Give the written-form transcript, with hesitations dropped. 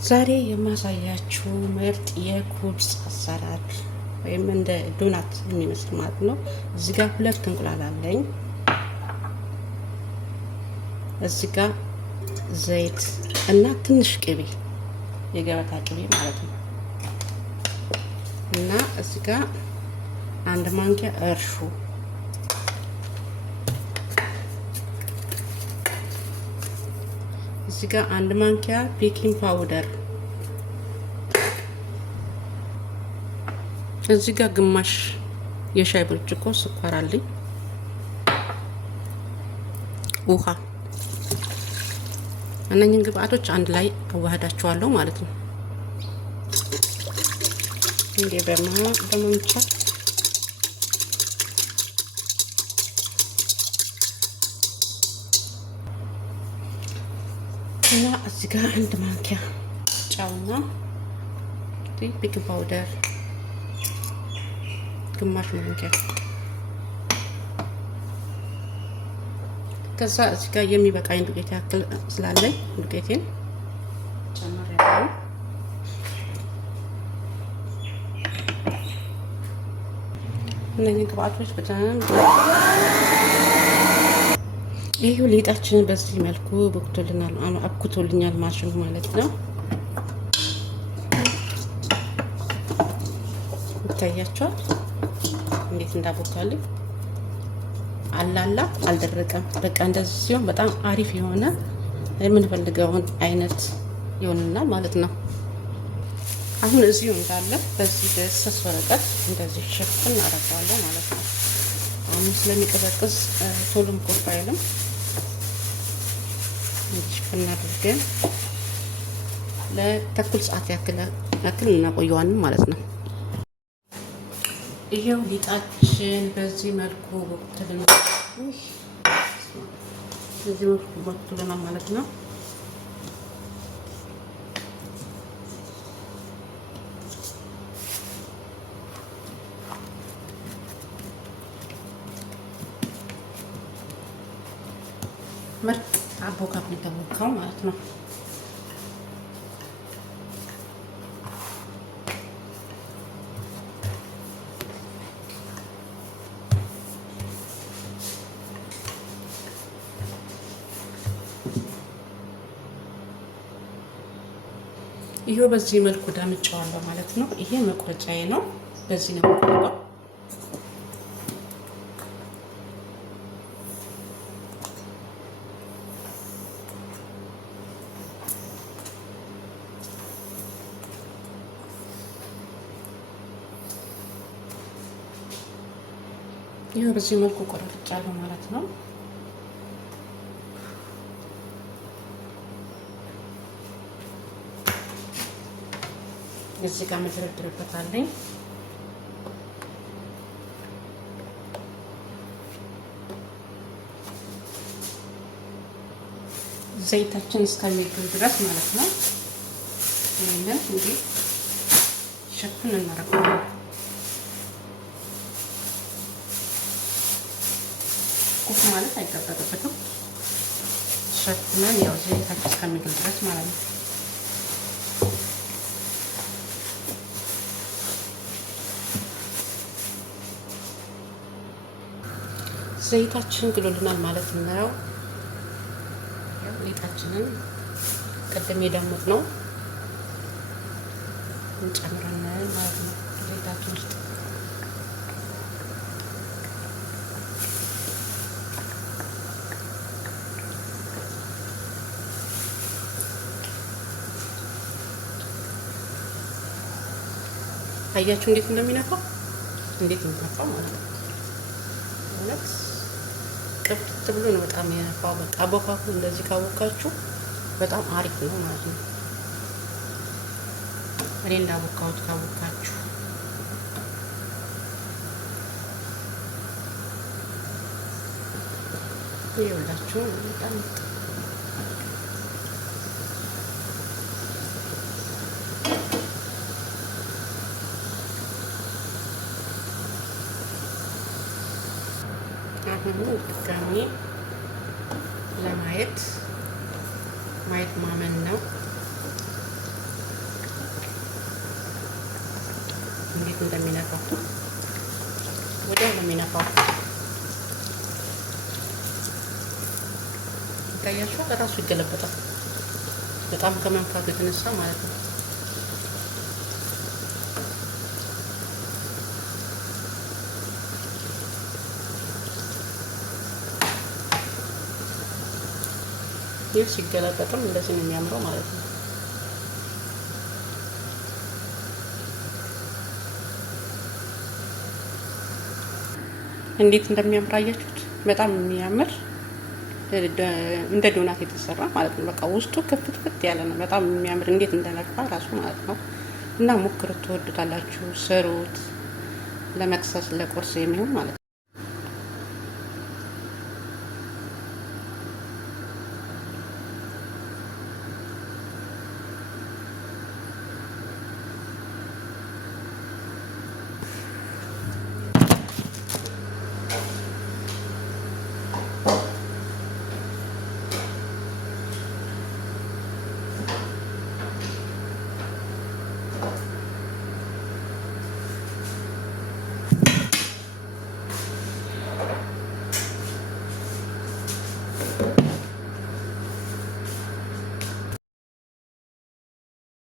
ዛሬ የማሳያችሁ ምርጥ የኩብስ አሰራር ወይም እንደ ዶናት የሚመስል ማለት ነው። እዚህ ጋር 2 እንቁላል አለኝ። እዚህ ጋር ዘይት እና ትንሽ ቅቤ፣ የገበታ ቅቤ ማለት ነው። እና እዚህ ጋር 1 ማንኪያ እርሾ፣ እዚህ ጋር 1 ማንኪያ ቤኪንግ ፓውደር፣ እዚህ ጋር ግማሽ የሻይ ብርጭቆ ስኳር አለኝ፣ ውሃ። እነኝን ግብአቶች አንድ ላይ አዋህዳቸዋለሁ ማለት ነው። እንዴ በመምቻ እና እዚህ ጋር 1 ማንኪያ ጨውና ቤኪንግ ፓውደር ግማሽ ማንኪያ። ከዛ እዚህ ጋር የሚበቃኝ ዱቄት ያክል ስላለኝ ዱቄቴን ጨምሬያለሁ። እነዚህ ግብአቶች በጣም ይሄው ሊጣችንን በዚህ መልኩ በኩቶልናል፣ አብኩቶልኛል ማሽኑ ማለት ነው። ይታያችኋል እንዴት እንዳቦካልኝ። አላላ አልደረቀም። በቃ እንደዚህ ሲሆን በጣም አሪፍ የሆነ የምንፈልገውን አይነት ይሆንና ማለት ነው። አሁን እዚሁ እንዳለ በዚህ በስስ ወረቀት እንደዚህ ሽፍን አደርገዋለሁ ማለት ነው። አሁን ስለሚቀዘቅዝ ቶሎም ቁርጥ አይልም። እንዲህ ሽፍን አድርገን ለተኩል ሰዓት ያክል እናቆየዋለን ማለት ነው። ይሄው ሊጣችን በዚህ መልኩ ወጥተልናል። በዚህ መልኩ ወጥተልናል ማለት ነው። ምርጥ አቦካክ የተቦካው ማለት ነው። ይሄው በዚህ መልኩ ዳምጫዋለሁ ማለት ነው። ይሄ መቁረጫዬ ነው። በዚህ ነው የምቆርጠው። ይሄው በዚህ መልኩ ቆርጫለሁ ማለት ነው። እዚህ ጋር መደረድርበታለኝ። ዘይታችን እስከሚግል ድረስ ማለት ነው። ይሄንን እንግዲህ ሸፍን እናደርጋለን። ኩፍ ማለት አይጠበቅበትም። ሸፍነን ያው ዘይታችን እስከሚግል ድረስ ማለት ነው። ዘይታችን ግሎልናል ማለት ነው። ሊጣችንን ቅድም የዳመጥነው እንጨምራለን ማለት ነው። ዘይታችን ውስጥ አያችሁ እንዴት እንደሚነፋው ማለት ነው። ማለት ቅብጥ ብሎ ነው በጣም የነፋው። በቃ አቦካኩ እንደዚህ ካቦካችሁ በጣም አሪፍ ነው ማለት ነው። እኔ እንዳቦካሁት ካቦካችሁ ይኸውላችሁ በጣም አሁን ድጋሜ ለማየት ማመን ነው። እንዴት እንደሚነፋው ወዲያው ነው የሚነፋው። ይታያችኋል፣ እራሱ ይገለበጣል። በጣም ከመንፋቱ የተነሳ ማለት ነው። ይህ ሲገለበጥም እንደዚህ ነው የሚያምረው ማለት ነው። እንዴት እንደሚያምር አያችሁት? በጣም የሚያምር እንደ ዶናት የተሰራ ማለት ነው። በቃ ውስጡ ክፍት ያለ ነው። በጣም የሚያምር እንዴት እንደነፋ ራሱ ማለት ነው። እና ሞክሩት፣ ትወዱታላችሁ። ስሩት፣ ለመክሰስ ለቁርስ የሚሆን ማለት ነው።